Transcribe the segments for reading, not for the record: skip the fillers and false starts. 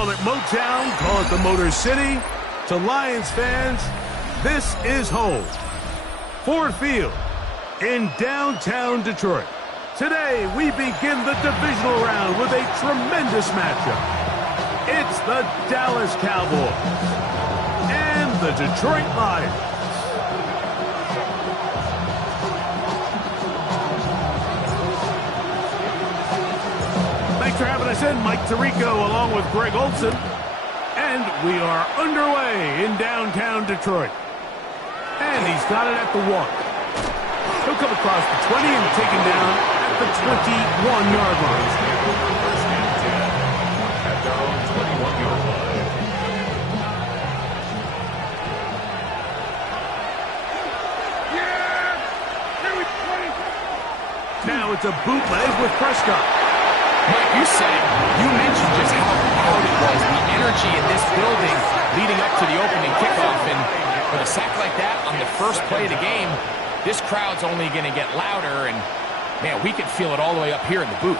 Call it Motown, call it the Motor City. To Lions fans, this is home. Ford Field in downtown Detroit. Today, we begin the divisional round with a tremendous matchup. It's the Dallas Cowboys and the Detroit Lions. Thanks for having us in, Mike Tirico, along with Greg Olson. And we are underway in downtown Detroit. And he's got it at the 1. He'll come across the 20 and taken down at the 21-yard line. At their own 21-yard line. Now it's a bootleg with Prescott. Mike, you said it. You mentioned just how loud it was, the energy in this building leading up to the opening kickoff. And with a sack like that on the first play of the game, this crowd's only going to get louder. And, man, we can feel it all the way up here in the booth.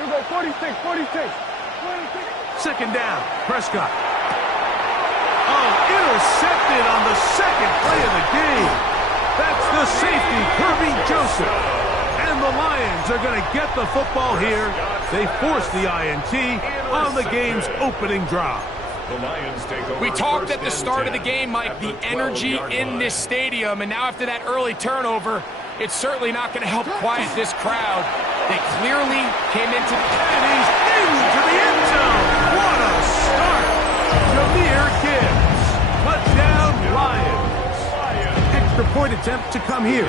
Here we go, 46. Second down, Prescott. Oh, intercepted on the second play of the game. That's the safety, Kirby Joseph. And the Lions are going to get the football here. They force the INT on the game's opening drive. We talked at the start of the game, Mike, the energy in this stadium. And now after that early turnover, it's certainly not going to help quiet this crowd. They clearly came into... And he's into the end zone. What a start. Jahmyr Gibbs. Touchdown, Lions. Extra point attempt to come here.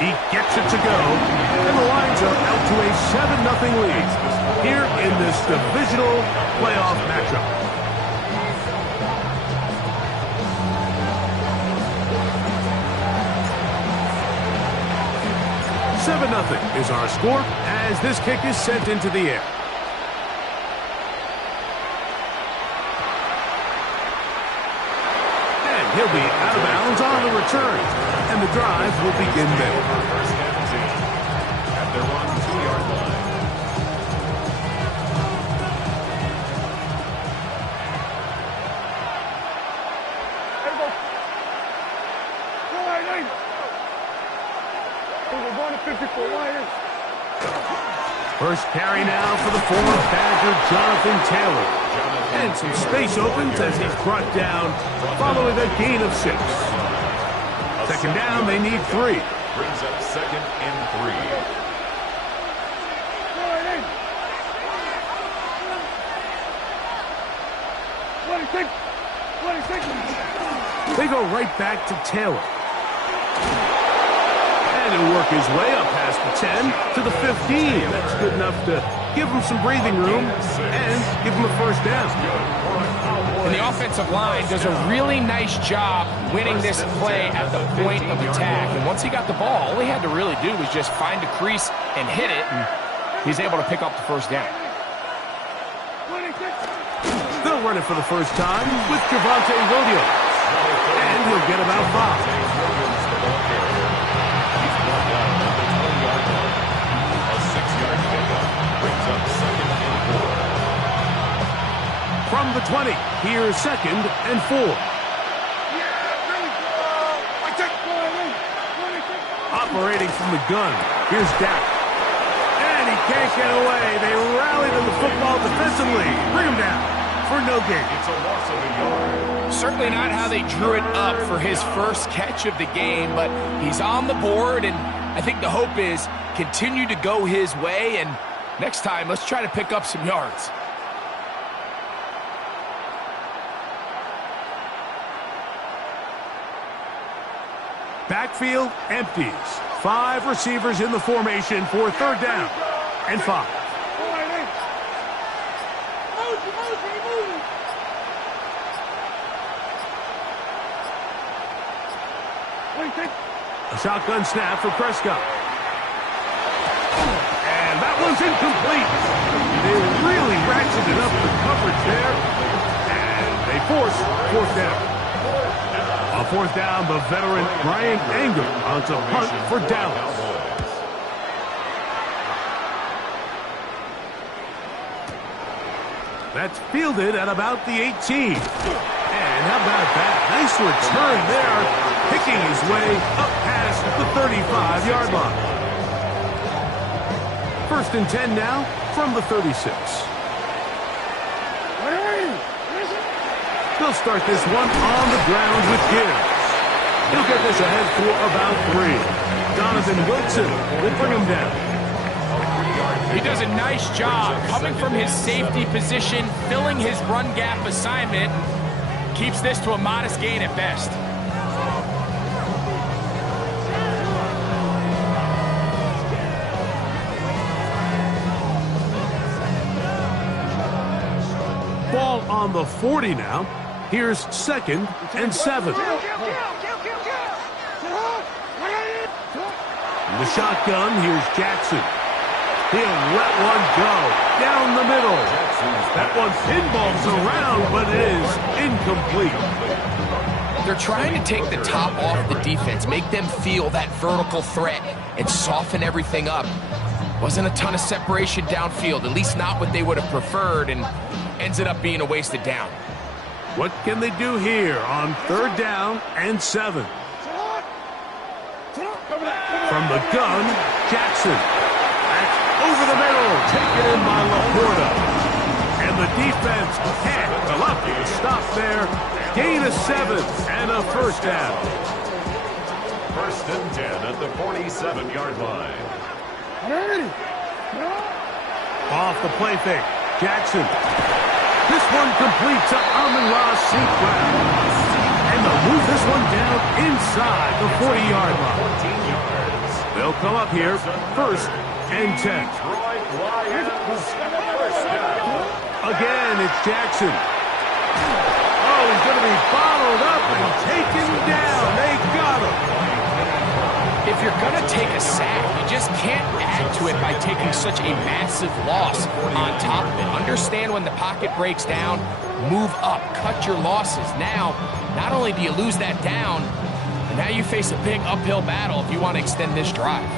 He gets it to go, and the Lions are out to a 7-0 lead here in this divisional playoff matchup. $7-0 is our score as this kick is sent into the air. And he'll be out of bounds on the return, and the drive will begin there. At their own 2-yard line. We're going to 54 Lions. First carry now for the former Badger, Jonathan Taylor. And some space opens as he's brought down following a gain of 6. Second down, they need 3. Brings up 2nd and 3. They go right back to Taylor. And he'll work his way up past the 10 to the 15. That's good enough to give him some breathing room and give him a first down. And the offensive line does a really nice job winning this play at the point of attack. And once he got the ball, all he had to really do was just find a crease and hit it, and he's able to pick up the first down. They'll run it for the first time with Javonte Williams. And he'll get about 5. From the 20, here's 2nd and 4. Operating from the gun, here's Dak. And he can't get away. They rallied on the football defensively. Bring him down for no gain. It's a loss of a yard. Certainly not how they drew it up for his first catch of the game, but he's on the board, and I think the hope is continue to go his way, and next time, let's try to pick up some yards. Backfield empties. 5 receivers in the formation for 3rd down and 5. A shotgun snap for Prescott. And that one's incomplete. They really ratcheted up the coverage there. And they force 4th down. A On fourth down, the veteran Brian Anger on to punt for Dallas. That's fielded at about the 18. And how about that? Nice return there, picking his way up past the 35-yard line. First and 10 now from the 36. They'll start this one on the ground with Gibbs. He'll get this ahead for about 3. Donovan Wilson will bring him down. He does a nice job coming from his safety position, filling his run gap assignment. Keeps this to a modest gain at best. Ball on the 40 now. Here's 2nd and 7. In the shotgun, here's Jackson. He'll let one go down the middle. That one pinballs around, but it is incomplete. They're trying to take the top off the defense, make them feel that vertical threat, and soften everything up. Wasn't a ton of separation downfield, at least not what they would have preferred, and ends it up being a wasted down. What can they do here on 3rd down and 7? From the gun, Jackson. Over the middle, taken in by Laporta. And the defense can't come up with a stop there. Gain of 7 and a first down. First and 10 at the 47-yard line. Off the play fake, Jackson. This one complete to Amon-Ra St. Brown. And they'll move this one down inside the 40-yard line. 14 yards. They'll come up here, 1st and 10. Again, it's Jackson. Oh, he's going to be bottled up and taken down. They got him. If you're going to take a sack, you just can't add to it by taking such a massive loss on top of it. Understand when the pocket breaks down, move up, cut your losses. Now, not only do you lose that down, but now you face a big uphill battle if you want to extend this drive.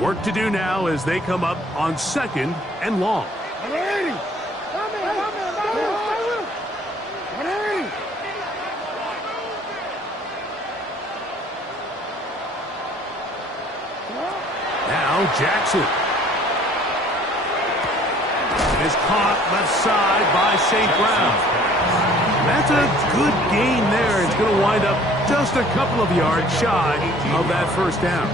Work to do now as they come up on 2nd and long. Now Jackson. It is caught left side by St. Brown. That's a good gain there. It's going to wind up just a couple of yards shy of that first down.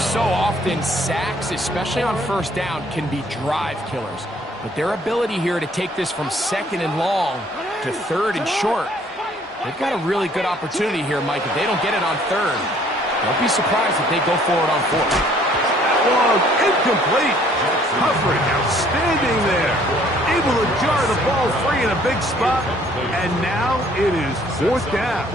So often, sacks, especially on 1st down, can be drive killers. But their ability here to take this from 2nd and long to 3rd and short, they've got a really good opportunity here, Mike. If they don't get it on 3rd, don't be surprised if they go for it on 4th. That one incomplete. Coverage outstanding there. Able to jar the ball free in a big spot. And now it is 4th down.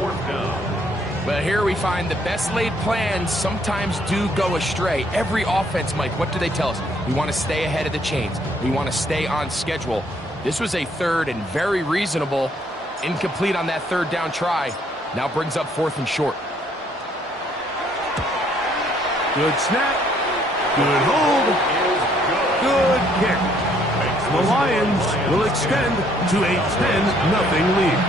But here we find the best laid plans sometimes do go astray. Every offense, Mike, what do they tell us? We want to stay ahead of the chains. We want to stay on schedule. This was a 3rd and very reasonable. Incomplete on that 3rd down try. Now brings up 4th and short. Good snap. Good hold. Good kick. The Lions will extend to a 10-0 lead.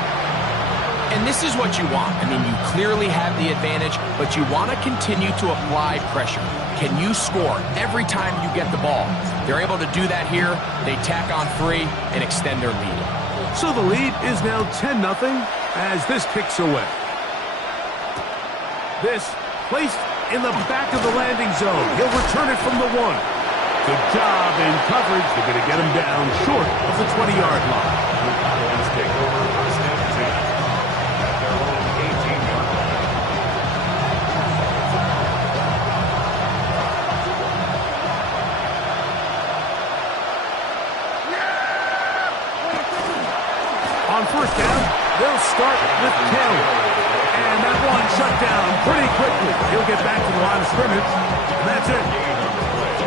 And this is what you want. I mean, you clearly have the advantage, but you want to continue to apply pressure. Can you score every time you get the ball? They're able to do that here. They tack on 3 and extend their lead. So the lead is now 10-0 as this kicks away. This placed in the back of the landing zone. He'll return it from the 1. Good job in coverage. They're going to get him down short of the 20-yard line. Let's take over 1st and 10 at their own 18-yard line. On 1st down, they'll start with Taylor. And that one shut down pretty quickly. He'll get back to the line of scrimmage, and that's it.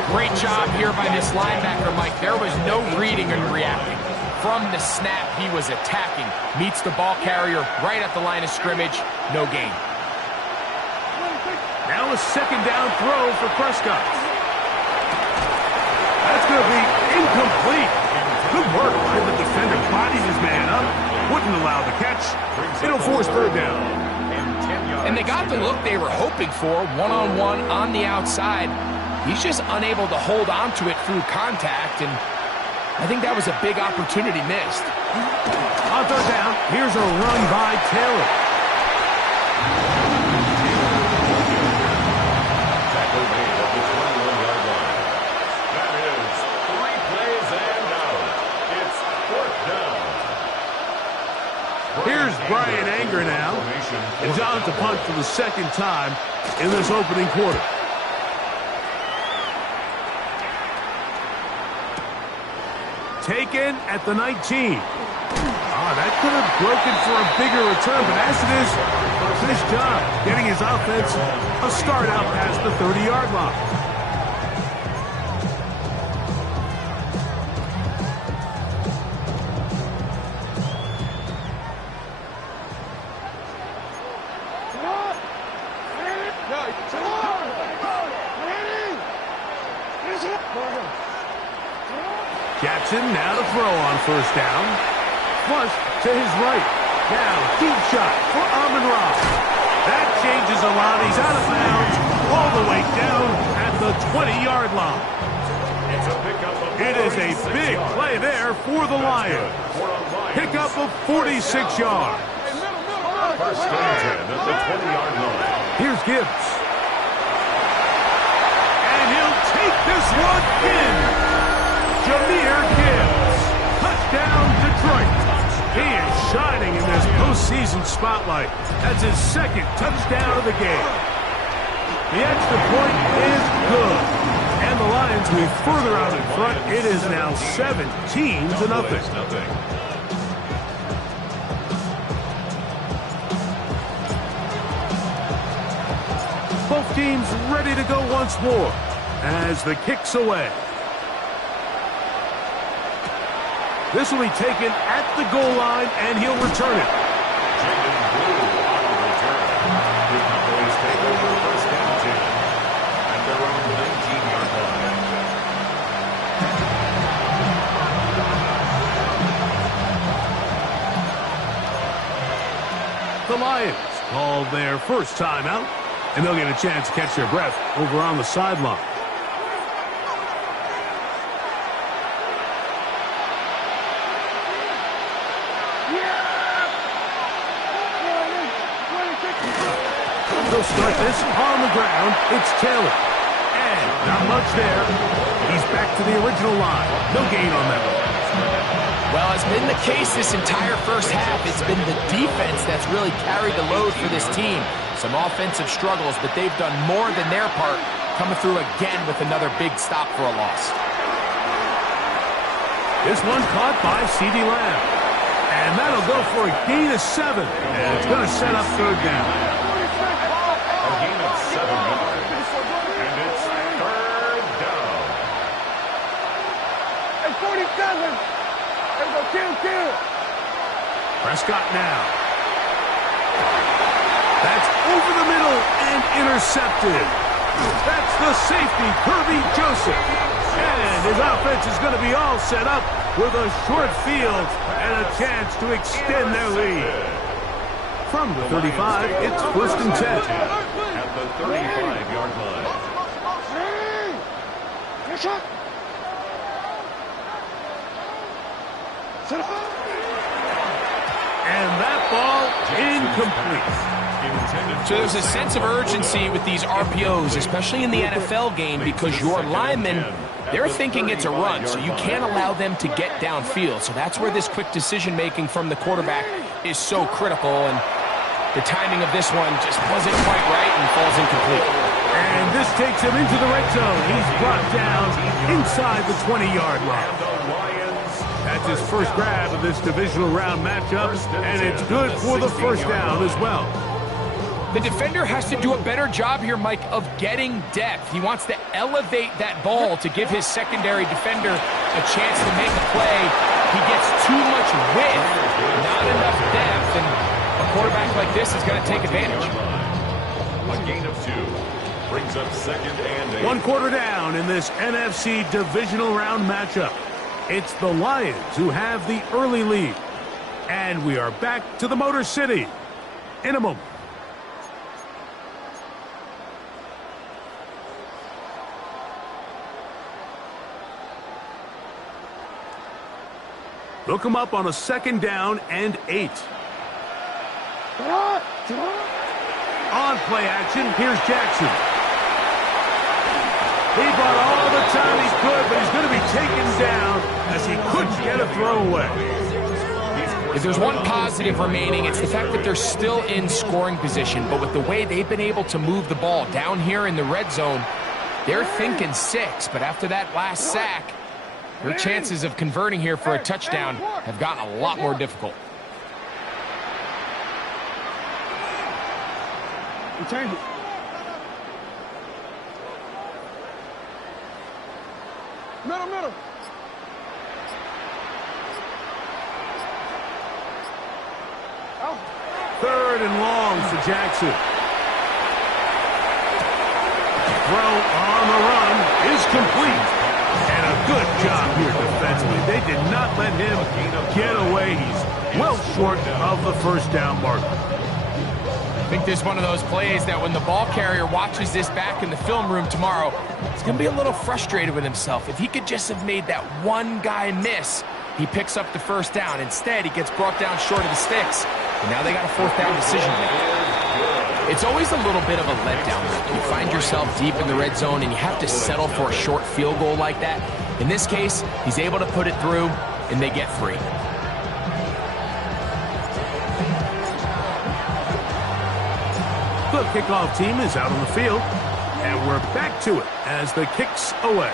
Great job here by this linebacker, Mike. There was no reading and reacting. from the snap, he was attacking. Meets the ball carrier right at the line of scrimmage. No gain. Now a second down throw for Prescott. That's going to be incomplete. Good work by the defender. Bodies his man up. Wouldn't allow the catch. It'll force third down. And they got the look they were hoping for, one-on-one on the outside. He's just unable to hold on to it through contact, and I think that was a big opportunity missed. On third down, here's a run by Taylor. Tackle made at the 21-yard line. That is 3 plays and out. It's fourth down. Here's Brian Anger now. And down to punt for the second time in this opening quarter. Taken at the 19. That could have broken for a bigger return, but as it is, nice job getting his offense a start out past the 30-yard line. Jackson now to throw on first down. Flush to his right. Now, deep shot for Amon-Ra. That changes a lot. He's out of bounds all the way down at the 20-yard line. It is a big play there for the Lions. Pickup of 46 yards. First and 10 at the 20-yard line. Here's Gibbs. And he'll take this one in. Jahmyr Gibbs. Touchdown, Detroit. He is shining in this postseason spotlight. That's his second touchdown of the game. The extra point is good. And the Lions move further out in front. It is now 17-0. Both teams ready to go once more as the kick's away. This will be taken at the goal line, and he'll return it. Jaden Blue on the return. The Cowboys take over first and 10 at their own 19-yard line. The Lions call their first timeout, and they'll get a chance to catch their breath over on the sideline. They'll start this on the ground. It's Taylor. And not much there. He's back to the original line. No gain on that one. Well, it's been the case this entire first half. It's been the defense that's really carried the load for this team. Some offensive struggles, but they've done more than their part, coming through again with another big stop for a loss. This one caught by C.D. Lamb. And that'll go for a gain of 7. And it's going to set up third down. A gain of 7 yards. And it's third down. And 47. There we go, kill. Prescott now. That's over the middle and intercepted. That's the safety, Kirby Joseph. And his offense is going to be all set up with a short field and a chance to extend their lead. From the 35, it's first and 10. At the 35-yard line. And that ball incomplete. So there's a sense of urgency with these RPOs, especially in the NFL game, because your linemen, they're thinking it's a run, so you can't allow them to get downfield. So that's where this quick decision-making from the quarterback is so critical, and the timing of this one just wasn't quite right and falls incomplete. And this takes him into the red zone. He's brought down inside the 20-yard line. That's his first grab of this divisional round matchup, and it's good for the first down as well. The defender has to do a better job here, Mike, of getting depth. He wants to elevate that ball to give his secondary defender a chance to make a play He gets too much width, not enough depth, and a quarterback like this is going to take advantage. A gain of 2 brings up 2nd and 8. 1 quarter down in this NFC divisional round matchup. It's the Lions who have the early lead. And we are back to the Motor City in a moment. Look him up on a 2nd down and 8. On play action, here's Jackson. He bought all the time he could, but he's going to be taken down as he couldn't get a throw away. If there's one positive remaining, it's the fact that they're still in scoring position. But with the way they've been able to move the ball down here in the red zone, they're thinking 6. But after that last sack, their chances of converting here for a touchdown have gotten a lot more difficult. Change it. Middle. 3rd and long for Jackson. Throw on the run is complete. And a good job here defensively. They did not let him get away. He's well short of the 1st down mark. I think this is one of those plays that when the ball carrier watches this back in the film room tomorrow, he's going to be a little frustrated with himself. If he could just have made that one guy miss, he picks up the 1st down. Instead, he gets brought down short of the sticks. And now they got a 4th down decision to make. It's always a little bit of a letdown. You find yourself deep in the red zone and you have to settle for a short field goal like that. In this case, he's able to put it through, and they get 3. The kickoff team is out on the field, and we're back to it as the kick's away.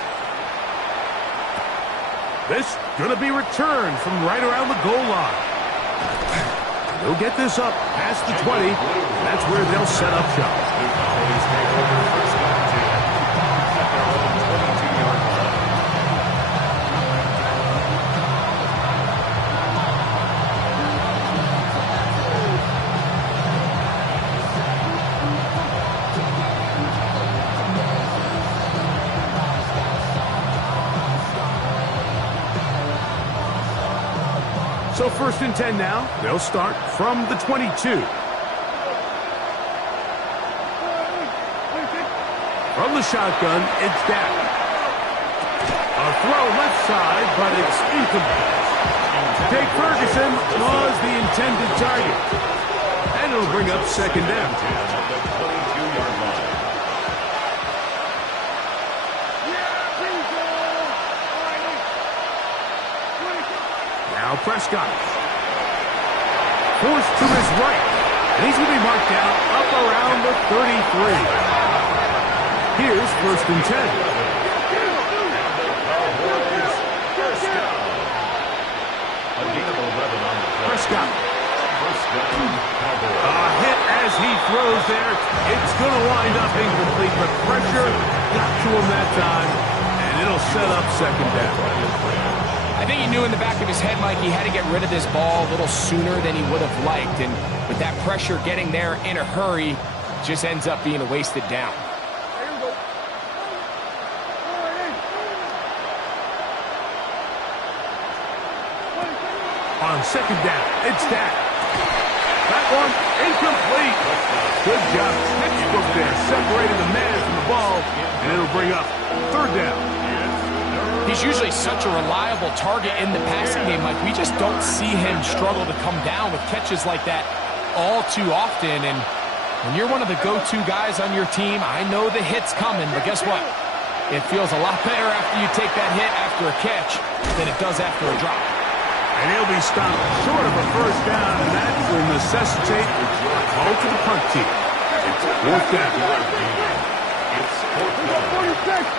This going to be returned from right around the goal line. They'll get this up past the 20. That's where they'll set up shop. So 1st and 10 now. They'll start from the 22. From the shotgun, it's down. A throw left side, but it's incomplete. Jake Ferguson was the intended target. And it'll bring up 2nd down. Now Prescott. Forced to his right. And he's going to be marked down up around the 33. Here's 1st and 10. Prescott. A hit as he throws there. It's going to wind up incomplete, but pressure got to him that time, and it'll set up 2nd down. I think he knew in the back of his head, Mike, he had to get rid of this ball a little sooner than he would have liked. And with that pressure getting there in a hurry, it just ends up being a wasted down. On 2nd down, it's that. That one incomplete. Good job. Textbook there, separating the man from the ball, and it'll bring up 3rd down. He's usually such a reliable target in the passing game. Like, we just don't see him struggle to come down with catches like that all too often. And when you're one of the go-to guys on your team, I know the hit's coming, but guess what? It feels a lot better after you take that hit after a catch than it does after a drop. And he'll be stopped short of a 1st down, and that will necessitate a call to the punt team. It's 4th down. It's 4th down.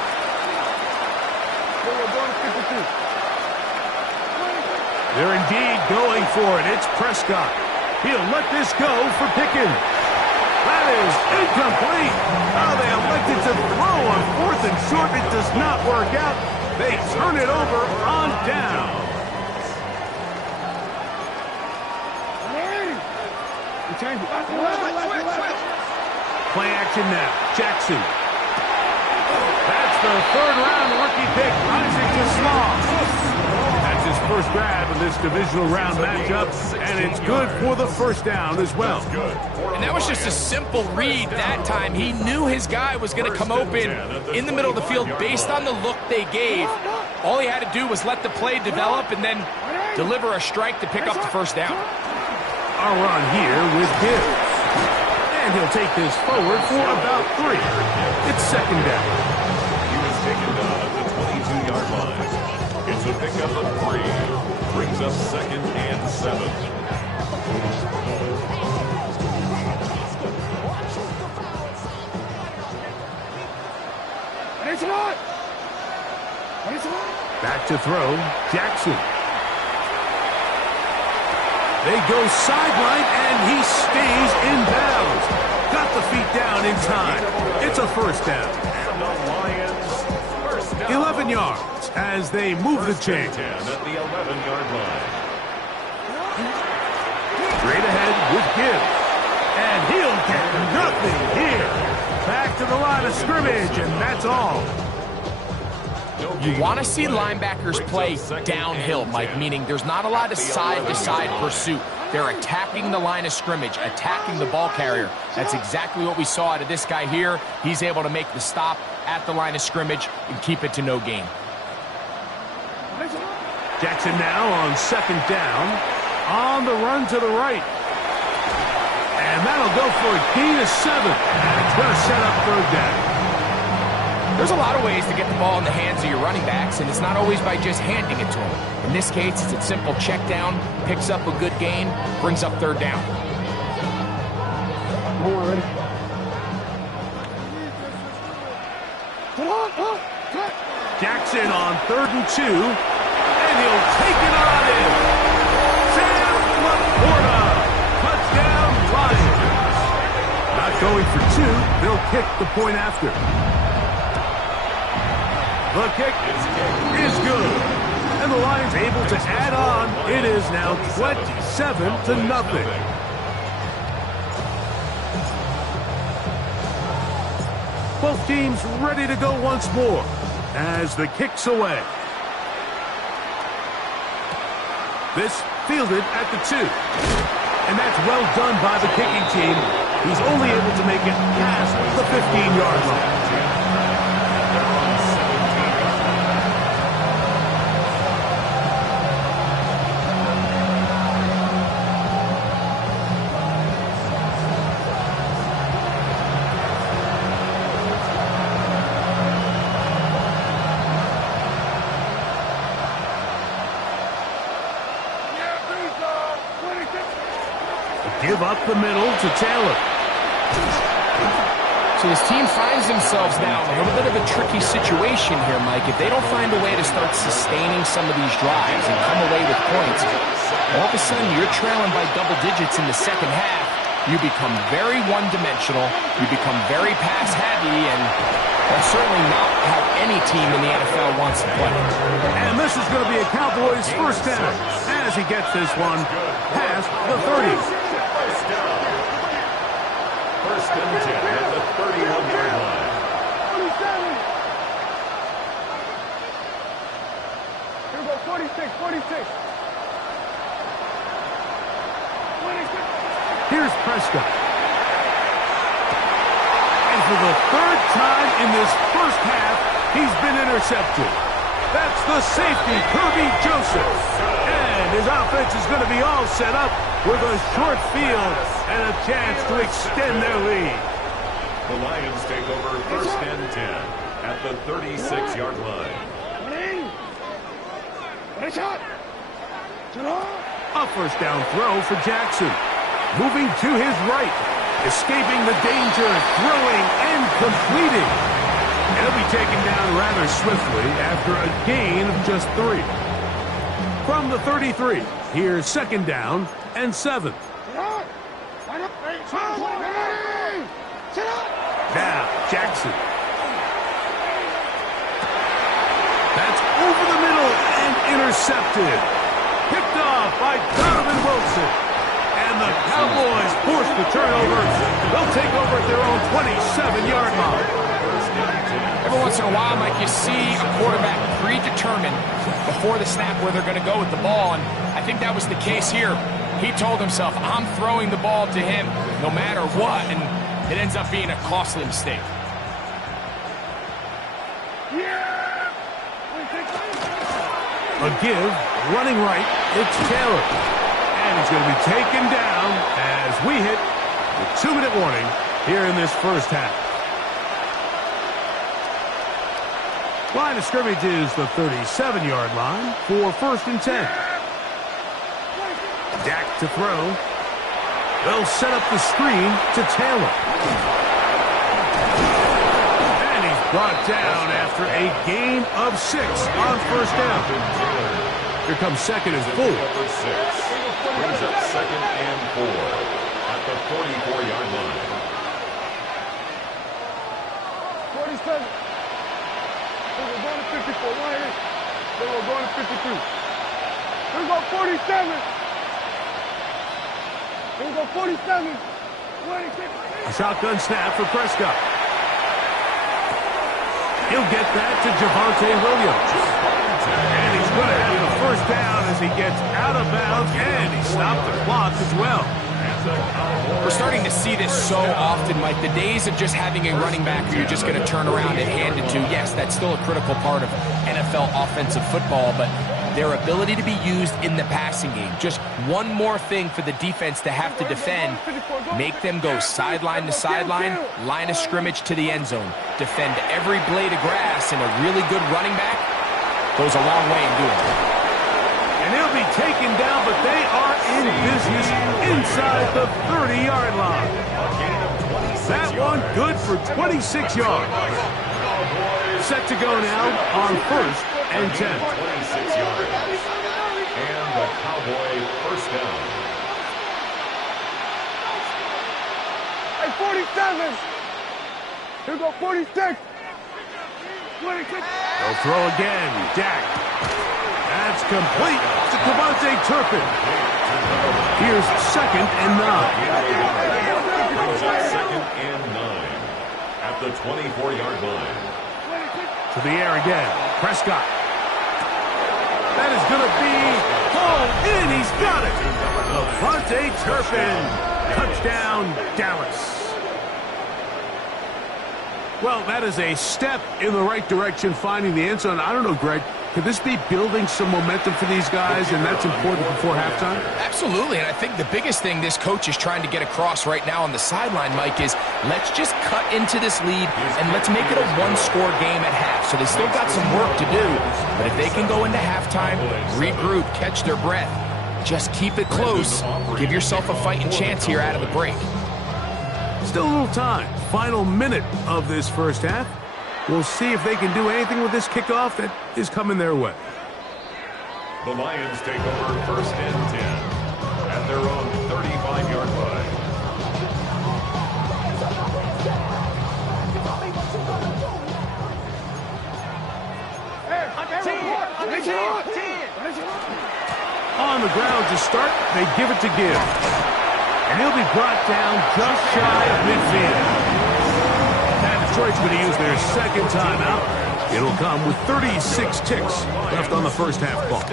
They're indeed going for it. It's Prescott. He'll let this go for Pickens. That is incomplete. Oh, they elected to throw on 4th and short. It does not work out. They turn it over on down. change it. Play action now. Jackson. That's the third-round rookie pick, rising to small. That's his first grab in this divisional round matchup, and it's good for the first down as well. And that was just a simple read that time. He knew his guy was going to come open in the middle of the field based on the look they gave. All he had to do was let the play develop and then deliver a strike to pick up the first down. A run here with Gibbs. And he'll take this forward for about 3. It's second down. He was taken down at the 22-yard line. It's a pickup of 3. Brings up 2nd and 7. Back to throw, Jackson. They go sideline, and he stays in bounds. Got the feet down in time. It's a first down. And the Lions, first down. 11 yards as they move the chains. 10 at the 11-yard line. Straight ahead with Gibbs. And he'll get nothing here. Back to the line of scrimmage, and that's all. You want to see linebackers play downhill, Mike, meaning there's not a lot of side-to-side pursuit. They're attacking the line of scrimmage, attacking the ball carrier. That's exactly what we saw out of this guy here. He's able to make the stop at the line of scrimmage and keep it to no gain. Jackson now on second down, on the run to the right. And that'll go for a gain of 7. And it's going to set up third down. There's a lot of ways to get the ball in the hands of your running backs, and it's not always by just handing it to them. In this case, it's a simple check down, picks up a good gain, brings up third down. Jackson on 3rd and 2, and he'll take it on in. Sam Laporta, touchdown Lions. Not going for 2, they'll kick the point after. The kick is good. And the Lions able to add on. It is now 27-0. Both teams ready to go once more as the kick's away. This fielded at the 2. And that's well done by the kicking team. He's only able to make it past the 15-yard line. Give up the middle to Taylor. So this team finds themselves now in a little bit of a tricky situation here, Mike. If they don't find a way to start sustaining some of these drives and come away with points, all of a sudden you're trailing by double digits in the second half. You become very one-dimensional. You become very pass-heavy, and that's certainly not how any team in the NFL wants to play. And this is going to be a Cowboys first down as he gets this one past the 30. First and 10 at the 31-yard line. 47. Here we go, 46, 46. 26. Here's Prescott. And for the 3rd time in this first half, he's been intercepted. That's the safety, Kirby Joseph. And his offense is going to be all set up with a short field and a chance to extend their lead. The Lions take over first and 10 at the 36-yard line. A first down throw for Jackson. Moving to his right. Escaping the danger, throwing and completing. And he'll be taken down rather swiftly after a gain of just 3. From the 33, here's second down and 7. Now, Jackson. That's over the middle and intercepted. Picked off by Donovan Wilson. And And the Cowboys force the turnover. They'll take over at their own 27-yard line. Every once in a while, Mike, you see a quarterback predetermined before the snap where they're going to go with the ball, and I think that was the case here. He told himself, I'm throwing the ball to him no matter what, and it ends up being a costly mistake. A give, running right, it's Taylor. And he's going to be taken down as we hit the 2-minute warning here in this first half. Line of scrimmage is the 37-yard line for 1st and 10. Dak to throw. They'll set up the screen to Taylor. And he's brought down after a gain of 6 on 1st down. Here comes 2nd and 4. Number 6 brings up 2nd and 4 at the 44-yard line. 47. We're going to 54. Then we're going to 52. Here we go, 47. Here we go, 47. 26. A shotgun snap for Prescott. He'll get that to Javonte Williams. And he's going to have the 1st down as he gets out of bounds, and he stopped the clock as well. We're starting to see this so often, Mike. The days of just having a running back who you're just going to turn around and hand it to, yes, that's still a critical part of NFL offensive football, but their ability to be used in the passing game, just one more thing for the defense to have to defend, make them go sideline to sideline, line of scrimmage to the end zone, defend every blade of grass, and a really good running back goes a long way in doing it. And he'll be taken down, but they are in business inside the 30-yard line. That one good for 26 yards. Set to go now on 1st and 10. 26 yards. And the Cowboy 1st down. Hey, 47. Here we go, 46. 26. They'll throw again. Dak. That's complete to Devontae Turpin. Here's 2nd and 9. Brings up 2nd and 9 at the 24-yard line. To the air again. Prescott. That is going to be hauled in. He's got it. Devontae Turpin. Touchdown, Dallas. Well, that is a step in the right direction, finding the end zone. I don't know, Greg. Could this be building some momentum for these guys, and that's important before halftime? Absolutely, and I think the biggest thing this coach is trying to get across right now on the sideline, Mike, is let's just cut into this lead and let's make it a one-score game at half. So they still got some work to do, but if they can go into halftime, regroup, catch their breath, just keep it close, give yourself a fighting chance here out of the break. Still a little time. Final minute of this first half. We'll see if they can do anything with this kickoff that is coming their way. The Lions take over 1st and 10 at their own 35-yard line. On the ground to start, they give it to Gibbs. And he'll be brought down just shy of midfield. And Detroit's going to use their 2nd timeout. It'll come with 36 ticks left on the first half clock.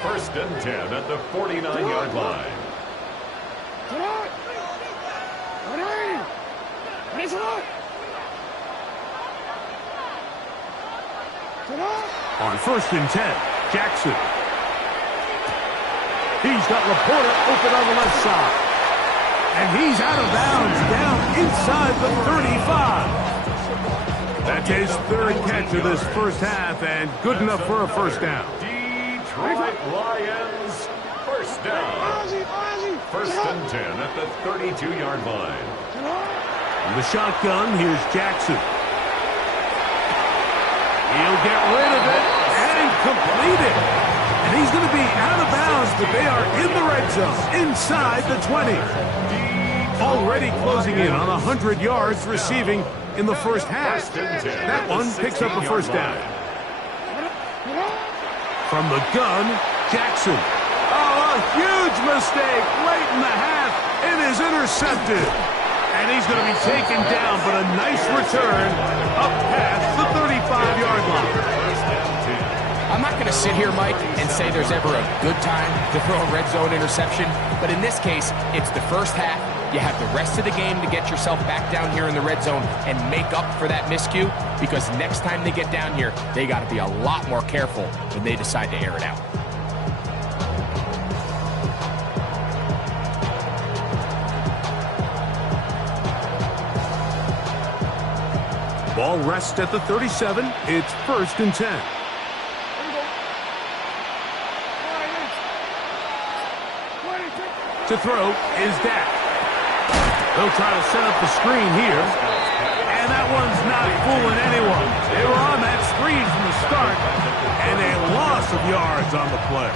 1st and 10 at the 49-yard line. On 1st and 10, Jackson. He's got Laporta open on the left side. And he's out of bounds down inside the 35. That's his 3rd catch of this first half, and good enough for a 1st down. Detroit Lions 1st down. 1st and 10 at the 32-yard line. In the shotgun, here's Jackson. He'll get rid of it and complete it. And he's going to be out of bounds, but they are in the red zone, inside the 20. Already closing in on 100 yards receiving in the first half. That one picks up a 1st down. From the gun, Jackson. Oh, a huge mistake late in the half. It is intercepted. And he's going to be taken down, but a nice return up past the 35-yard line. I'm not going to sit here, Mike, and say there's ever a good time to throw a red zone interception, but in this case, it's the first half. You have the rest of the game to get yourself back down here in the red zone and make up for that miscue, because next time they get down here, they got to be a lot more careful when they decide to air it out. Ball rests at the 37. It's 1st and 10. To throw is Dak. They'll try to set up the screen here. And that one's not fooling anyone. They were on that screen from the start. And a loss of yards on the play.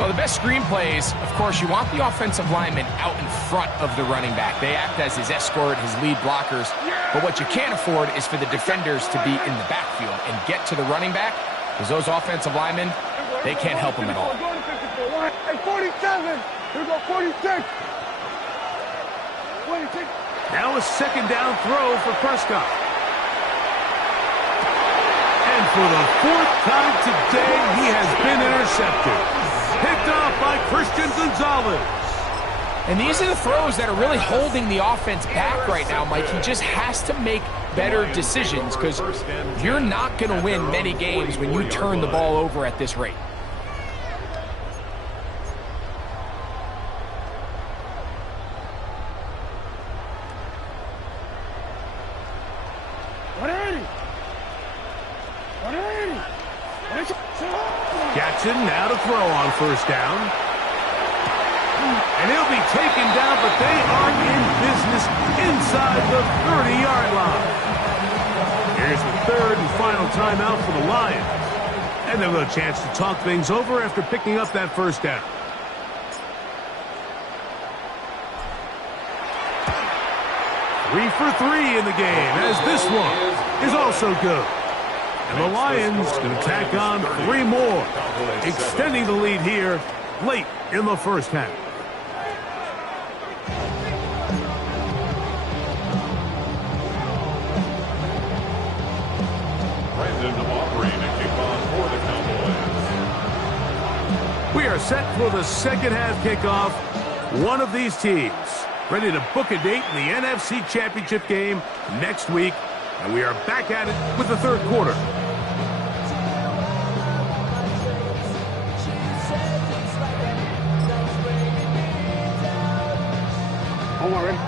Well, the best screen plays, of course, you want the offensive lineman out in front of the running back. They act as his escort, his lead blockers. But what you can't afford is for the defenders to be in the backfield and get to the running back, because those offensive linemen, they can't help him at all. Hey, 47. Here we go, 46. 26. Now a second down throw for Prescott. And for the 4th time today, he has been intercepted. Picked off by Christian Gonzalez. And these are the throws that are really holding the offense back right now, Mike. He just has to make better decisions, because you're not going to win many games when you turn the ball over at this rate. Jackson now to throw on 1st down. And he'll be taken down, but they are in business inside the 30-yard line. Here's the 3rd and final timeout for the Lions. And they'll have a chance to talk things over after picking up that 1st down. Three for 3 in the game, as this one is also good. And the Lions going to tack on 3 more, extending the lead here late in the 1st half. We are set for the 2nd half kickoff. One of these teams ready to book a date in the NFC Championship game next week. And we are back at it with the 3rd quarter. Hold on, ready?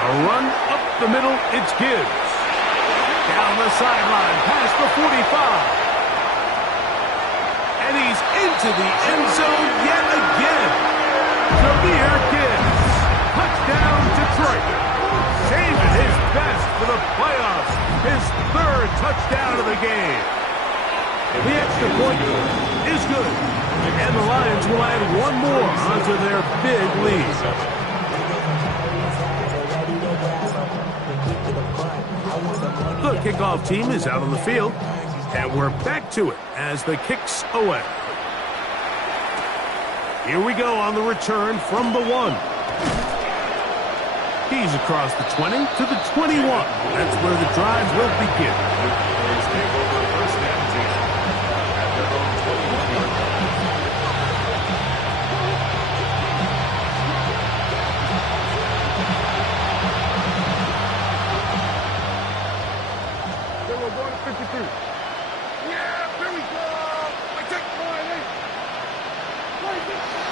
A run up the middle, it's Gibbs. Down the sideline, past the 45. And he's into the end zone yet again. Jameer Gibbs. Touchdown, Detroit. Saving his best for the playoffs. His 3rd touchdown of the game. The extra point is good. And the Lions will add 1 more onto their big lead. The kickoff team is out on the field, and we're back to it as the kick's away. Here we go on the return from the 1. He's across the 20 to the 21. That's where the drive will begin.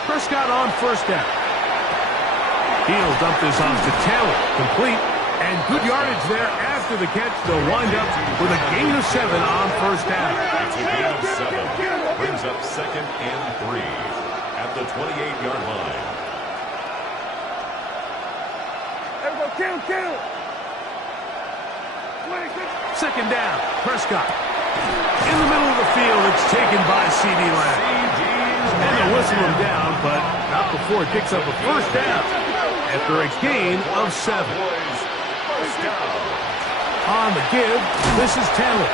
Prescott on 1st down. He'll dump this off to Taylor. Complete. And good yardage there after the catch. They'll wind up with a gain of 7 on 1st down. It's a gain of 7. Brings up 2nd and 3 at the 28-yard line. There we go, kill. 2nd down. Prescott. In the middle of the field, it's taken by C.D. Lamb. And they'll whistle him down, but not before it picks up a 1st down after a gain of 7. On the give, this is Taylor.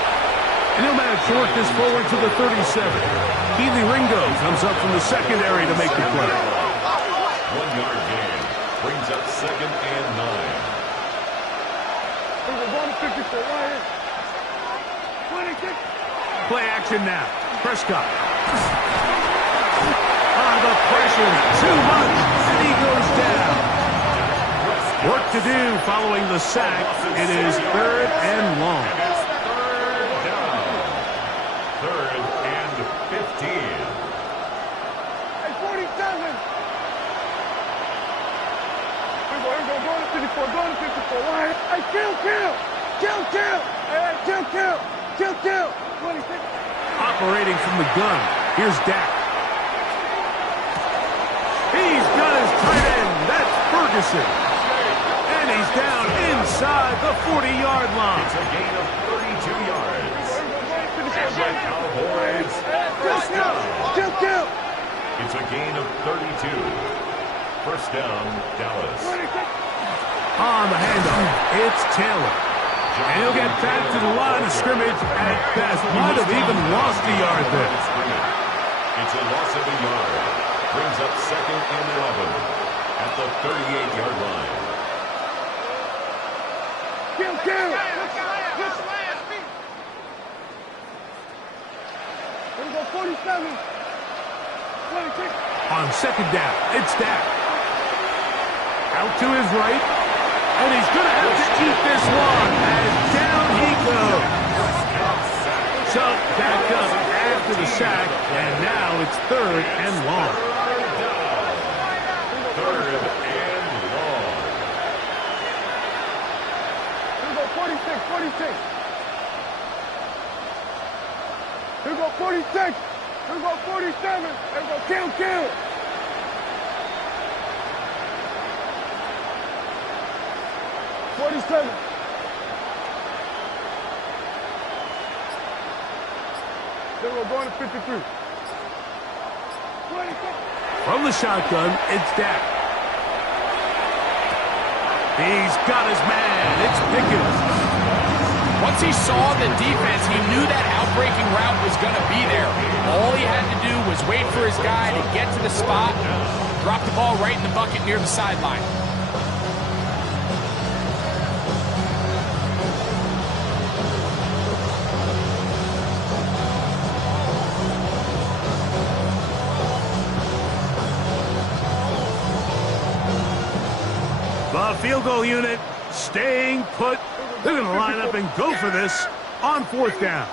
And he'll manage to work this forward to the 37. Keely Ringo comes up from the secondary to make the play. 1 yard gain. Brings up 2nd and 9. We're going to 54. Right here. 26. Play action now. Prescott. The pressure too much, and he goes down. Work to do following the sack. It is 3rd and long. Third and 15. Hey, 47. We're going to 54. Going to 54. Right. Hey, kill. Hey, kill. 26. Operating from the gun. Here's Dak. He's got his tight end. That's Ferguson. And he's down inside the 40-yard line. It's a gain of 32 yards. And the Cowboys first down. Kill. It's a gain of 32. First down, Dallas. On the handoff, it's Taylor. And he'll get back to the line of scrimmage at best. Might have even lost a yard there. It's a loss of a yard. Brings up 2nd and 11 at the 38-yard line. Kill. Here we go, 47. 26. On second down, it's Dak. Out to his right. And he's going to have to eat this one. And down he goes. Chucked back up after the sack. And now it's 3rd and long. 3rd and long. Here we go, 46. Here we go, 46. Here we go, 47. Here we go, kill. 47. Then we're going to 53. 26. From the shotgun, it's Dak. He's got his man. It's Pickens. Once he saw the defense, he knew that outbreaking route was going to be there. All he had to do was wait for his guy to get to the spot, drop the ball right in the bucket near the sideline. The field goal unit staying put. They're going to line up and go for this on 4th down.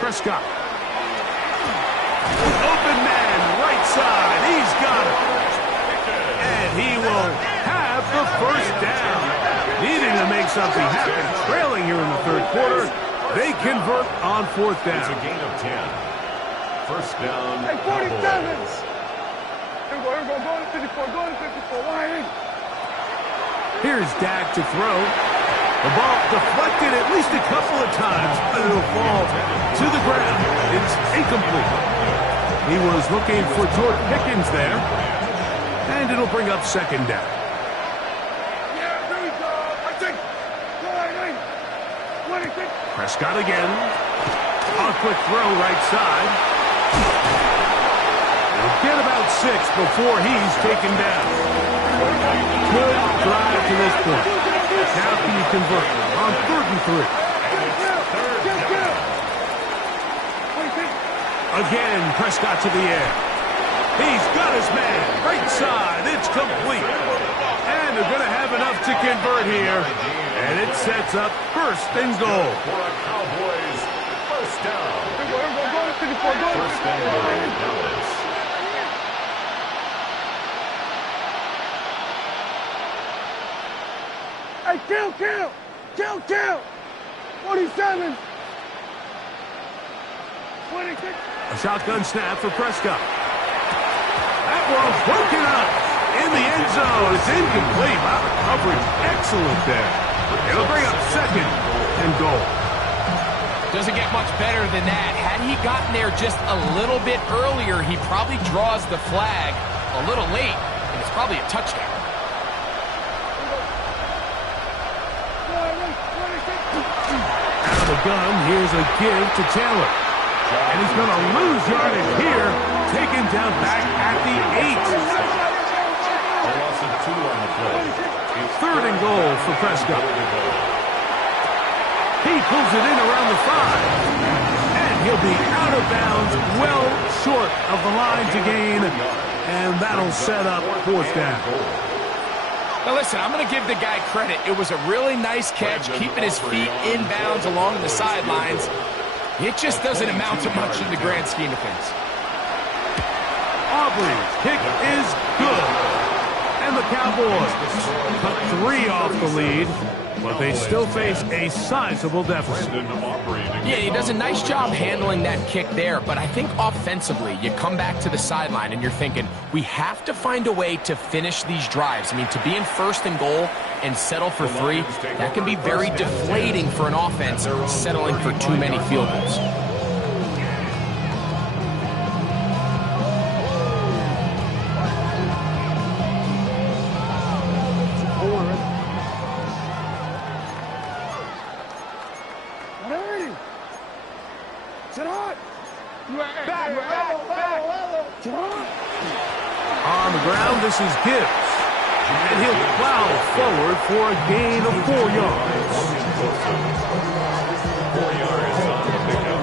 Prescott. Open man, right side. He's got it. And he will have the first down. Needing to make something happen. Trailing here in the 3rd quarter. They convert on 4th down. It's a gain of 10. First down, Hey, 47. Cowboys. Here we go, going to 54. Why? Here's Dak to throw. The ball deflected at least a couple of times, but it'll fall to the ground. It's incomplete. He was looking for George Pickens there, and it'll bring up 2nd down. Yeah, there we go. I think. Prescott again. A quick throw right side. He'll get about 6 before he's taken down. Good drive to this point. Now can you convert on 3rd and 3? Again, Prescott to the air. He's got his man. Right side. It's complete. And they're going to have enough to convert here. And it sets up 1st and goal. For a Cowboys first down. First and goal, Dallas. Hey, kill! 47! 26! A shotgun snap for Prescott. That one's broken up in the end zone. It's incomplete. Wow, the coverage excellent there. It'll bring up 2nd and goal. Doesn't get much better than that. Had he gotten there just a little bit earlier, he probably draws the flag a little late, and it's probably a touchdown. Out of the gun, here's a give to Taylor. And he's going to lose yardage here, taken down back at the 8. A loss of 2 on the play. It's 3rd and goal for Prescott. He pulls it in around the 5. And he'll be out of bounds, well short of the line to gain. And that'll set up 4th down. Now listen, I'm going to give the guy credit. It was a really nice catch, keeping his feet in bounds along the sidelines. It just doesn't amount to much in the grand scheme of things. Aubrey's kick is good. And the Cowboys cut 3 off the lead, but they still face a sizable deficit. Yeah, he does a nice job handling that kick there, but I think offensively, you come back to the sideline and you're thinking, we have to find a way to finish these drives. I mean, to be in 1st and goal and settle for 3, that can be very deflating for an offense settling for too many field goals. On the ground, this is Gibbs. And he'll plow forward for a gain of 4 yards. 4 yards on the pickup.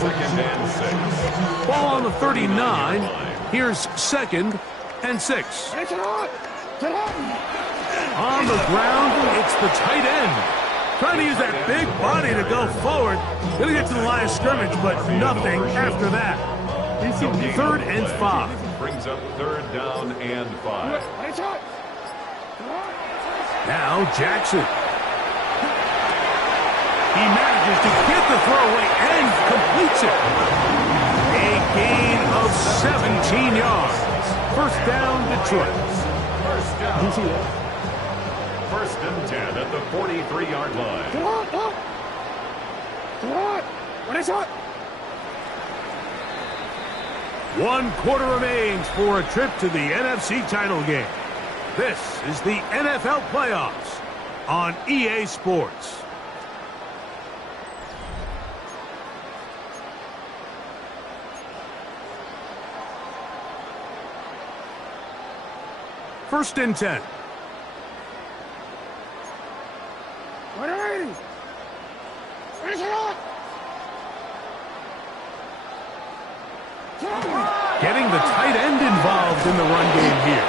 2nd and 6. Ball on the 39. Here's 2nd and 6. On the ground, it's the tight end. Trying to use that big body to go forward. Gonna get to the line of scrimmage, but nothing after that. 3rd and 5. Brings up 3rd down and 5. Now Jackson. He manages to get the throwaway and completes it. A gain of 17 yards. 1st down, Detroit. 1st down. 1st and 10 at the 43-yard line. One quarter remains for a trip to the NFC title game. This is the NFL playoffs on EA Sports. First and 10. Getting the tight end involved in the run game here.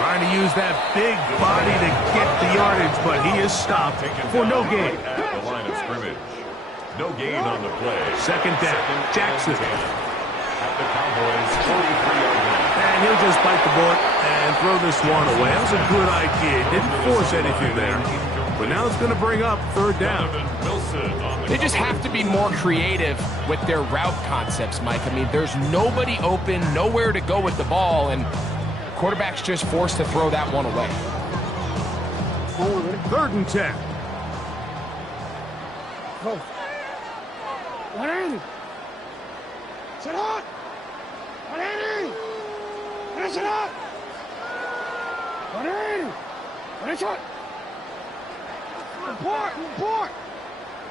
Trying to use that big body to get the yardage, but he is stopped for no gain. At the line of scrimmage. No gain on the play. 2nd down, Jackson. At the Cowboys' 43-yard line. And he'll just bite the bullet and throw this one away. That was a good idea. Didn't force anything there. But now it's going to bring up 3rd down. They just have to be more creative with their route concepts, Mike. I mean, there's nobody open, nowhere to go with the ball, and quarterback's just forced to throw that one away. 3rd and 10.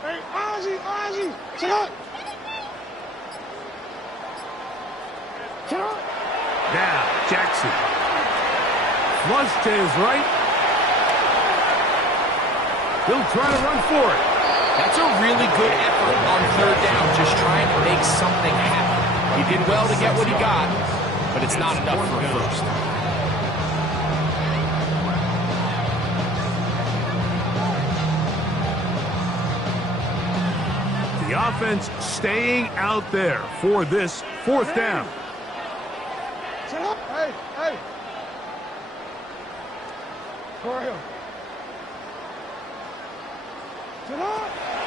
Hey, Ozzy, sit up. Now, Jackson. Flush to his right. He'll try to run for it. That's a really good effort on 3rd down, just trying to make something happen. He did well to get what he got, but it's not enough for a 1st. The offense staying out there for this 4th down. Hey.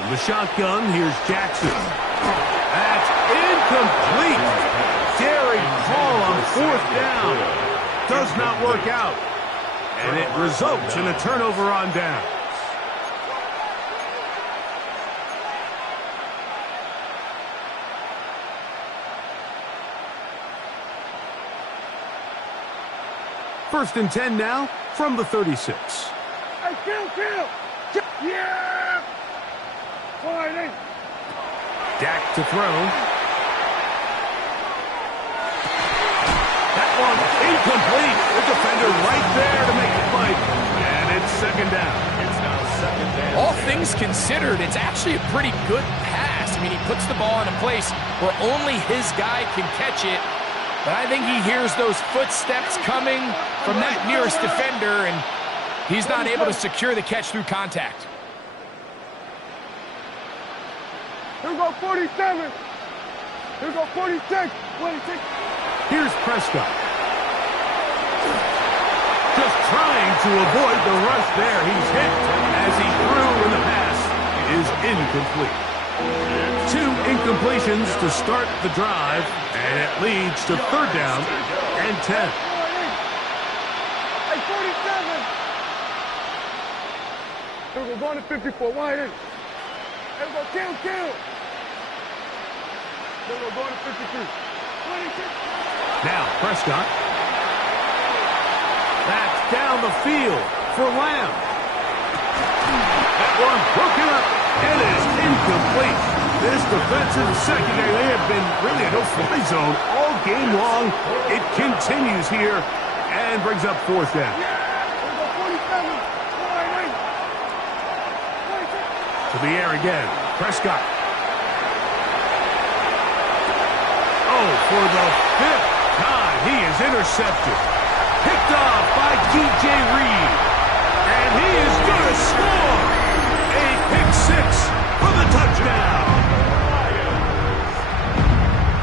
In the shotgun, here's Jackson. That's incomplete. Daring call on 4th down. Does not work out. And it results in a turnover on down. First and 10 now from the 36. Hey, kill. Yeah! Dak to throw. That one incomplete. The defender right there to make the fight. And it's second down. It's now second down. All things considered, it's actually a pretty good pass. I mean, he puts the ball in a place where only his guy can catch it. But I think he hears those footsteps coming from that nearest defender, and he's not able to secure the catch through contact. Here we go, 47. Here we go, 46. 26. Here's Prescott. Just trying to avoid the rush there. He's hit as he threw, and the pass is incomplete. 2 incompletions to start the drive, and it leads to third down and 10. Hey, 47. Here we go, going to 54. Wide in. Here we go, kill. Here we go, going to 53. 26. Now Prescott. That's down the field for Lamb. That one broken up. It is incomplete. This defensive secondary, they have been really a no-fly zone all game long. It continues here and brings up fourth down. Here we go, 47. Wide in. 26. To the air again. Prescott. Oh, for the 5th time, he is intercepted. Picked off by DJ Reed. And he is going to score. A pick 6 for the touchdown.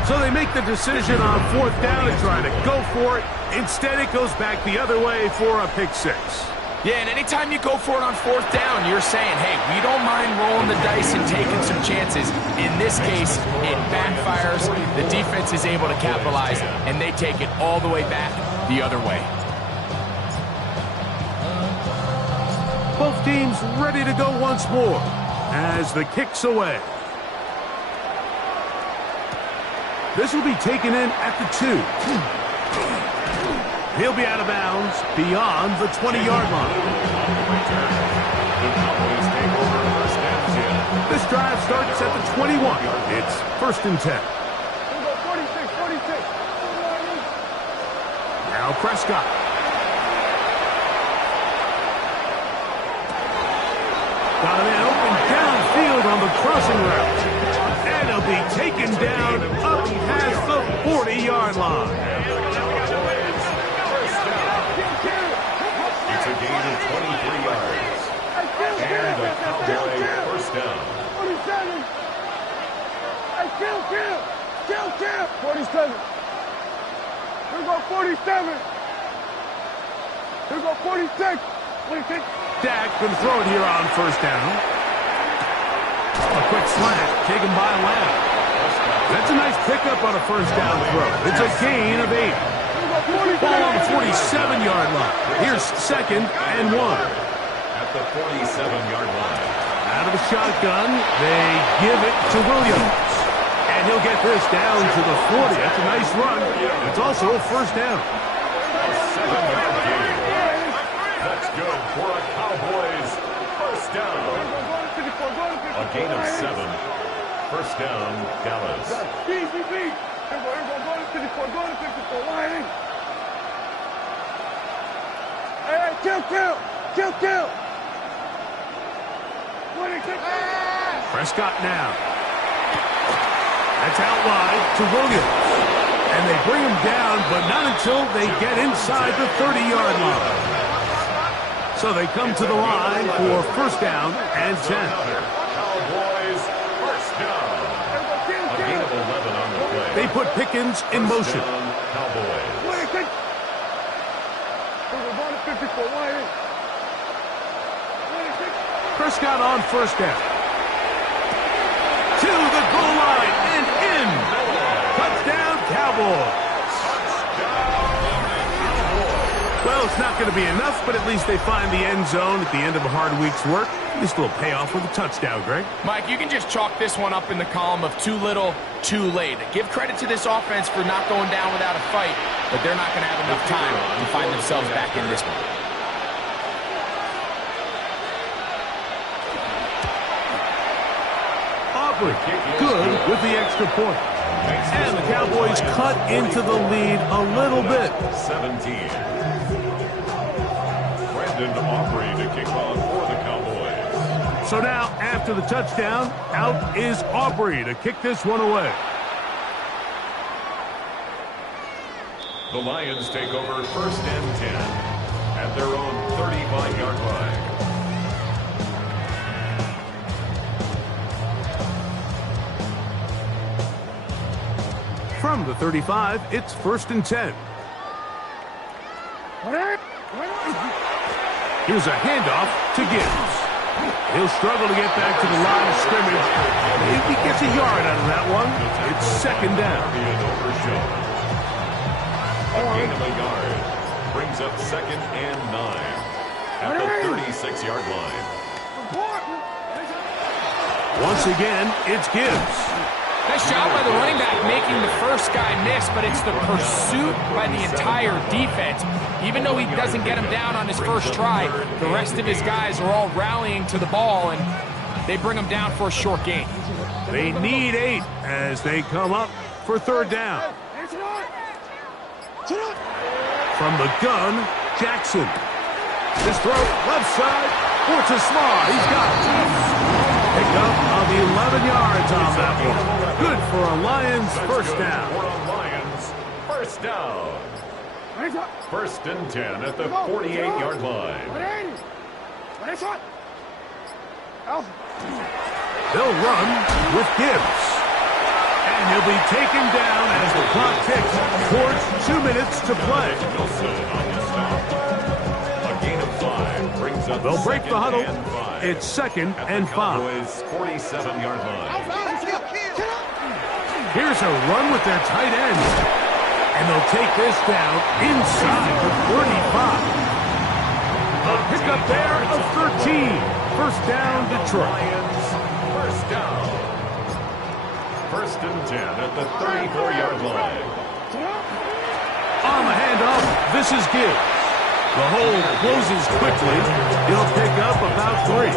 So they make the decision on fourth down and try to go for it. Instead, it goes back the other way for a pick 6. Yeah, and anytime you go for it on fourth down, you're saying, hey, we don't mind rolling the dice and taking some chances. In this case, it backfires. The defense is able to capitalize, and they take it all the way back the other way. Both teams ready to go once more as the kick's away. This will be taken in at the 2. He'll be out of bounds beyond the 20-yard line. This drive starts at the 21. It's first and 10. Here we go, 46. Now Prescott. Got a man open downfield on the crossing route. And he'll be taken down up past the 40-yard line. It's a gain of 23 yards. And a Cowboy first down. 47. Hey, kill. 47. Here we go, 47. Here we go, 46. 26. Dak can throw it here on first down. A quick slant taken by Lamb. That's a nice pickup on a first down throw. It's a gain of 8. Ball on the 47-yard line. Here's second and 1. At the 47-yard line. Out of the shotgun, they give it to Williams. And he'll get this down to the 40. That's a nice run. It's also a first down. A 7-yard gain. That's good for a Cowboys first down. A gain of 7. First down, Dallas. Here we go, going to 54, line in. Hey, kill. 26. Prescott now. That's out wide to Williams. And they bring him down, but not until they get inside the 30-yard line. So they come to the line for first down and 10. Cowboys first down. A gain of 11 on the play. They put Pickens in motion. Cowboys. 26. We're going to 54, line in. 26. Prescott on first down. To the goal line and in. Touchdown, Cowboys. Well, it's not going to be enough, but at least they find the end zone at the end of a hard week's work. At least a little payoff with a touchdown, Greg. Mike, you can just chalk this one up in the column of too little, too late. Give credit to this offense for not going down without a fight, but they're not going to have enough time to find themselves back in this one. Copley, good with the extra point. And the Cowboys cut into the lead a little bit. 17. Brandon Aubrey to kick off for the Cowboys. So now, after the touchdown, out is Aubrey to kick this one away. The Lions take over 1st and 10 at their own 35-yard line. From the 35, it's 1st and 10. Here's a handoff to Gibbs. He'll struggle to get back to the line of scrimmage. If he gets a yard out of that one, it's 2nd down. A gain of a yard brings up 2nd and 9 at the 36-yard line. Once again, it's Gibbs. Nice job by the running back making the first guy miss, but it's the pursuit by the entire defense. Even though he doesn't get him down on his first try, the rest of his guys are all rallying to the ball, and they bring him down for a short gain. They need 8 as they come up for 3rd down. From the gun, Jackson. His throw, left side, for to Slaw. He's got it. Pick up of 11 yards on that one. Good for a Lions first down. For a Lions first down. 1st and 10 at the 48-yard line. They'll run with Gibbs. And he'll be taken down as the clock ticks towards 2 minutes to play. A gain of 5 brings up They'll break the huddle. It's 2nd and 5. Cowboys' 47-yard line. Here's a run with their tight end. And they'll take this down inside the 35. A pickup there of 13. 1st down, Detroit. Lions first down. 1st and 10 at the 34-yard line. On the handoff, this is Gibbs. The hole closes quickly. He'll pick up about 3.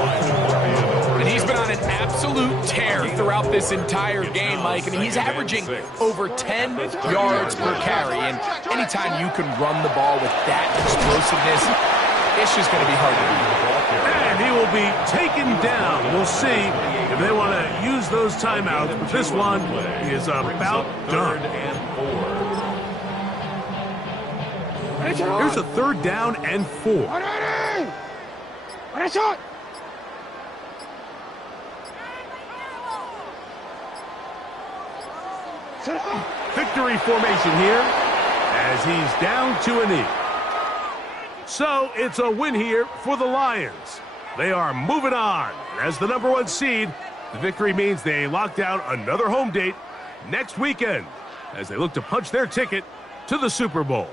And he's been on an absolute tear throughout this entire game, Mike. I mean, he's averaging over 10 yards per carry. And anytime you can run the ball with that explosiveness, it's just going to be hard to beat. And he will be taken down. We'll see if they want to use those timeouts. But this one is about done. Here's a 3rd down and 4. Victory formation here as he's down to a knee. So it's a win here for the Lions. They are moving on. As the #1 seed, the victory means they lock down another home date next weekend as they look to punch their ticket to the Super Bowl.